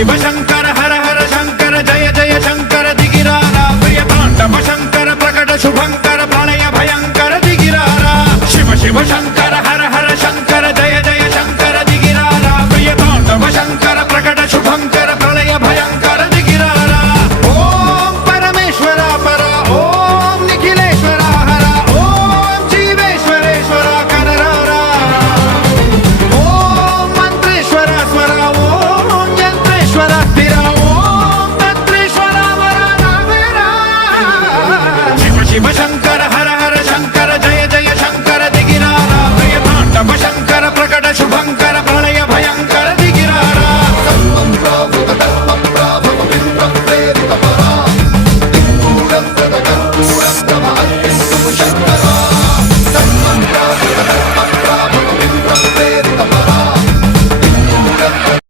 शिव शंकर हर हर शंकर जय जय शंकर दिगिरारा प्रिय तांडव शंकर प्रकट शुभंकर प्रलय भयंकर दिगिरारा शिव शिव शंकर